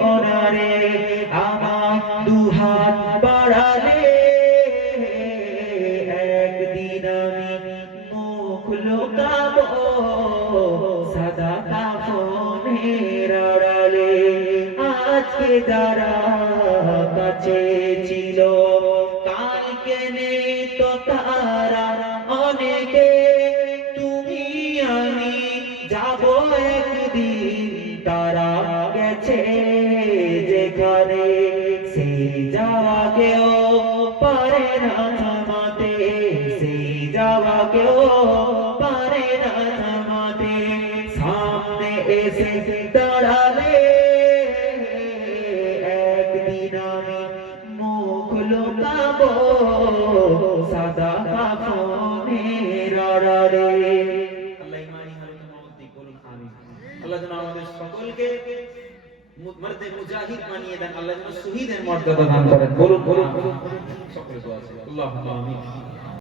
না আমার দুহাত বাড়ালে একদিন আমি মুখ লোকাবো সাদা কাফনের আড়ালে আজকে যারা কাছে যেখানে সেই যাওয়া কেউ পারে না থামাতে সেই যাওয়া কেউ পারে না থামাতে। সামনে এসে দাঁড়ালে, একদিন আমি মুখ লোকাবো সাদা কাফনের আড়ালে। আল্লাহ ইমানি হারুন মহদ্দি বলুন আমিন। আল্লাহ যেন আমাদের সকলকে মর্দে মুজাহিদ আল্লাহ যেন শহীদের মর্যাদা দান করেন। বলুন বলুন সকলে আল্লাহ আমিন।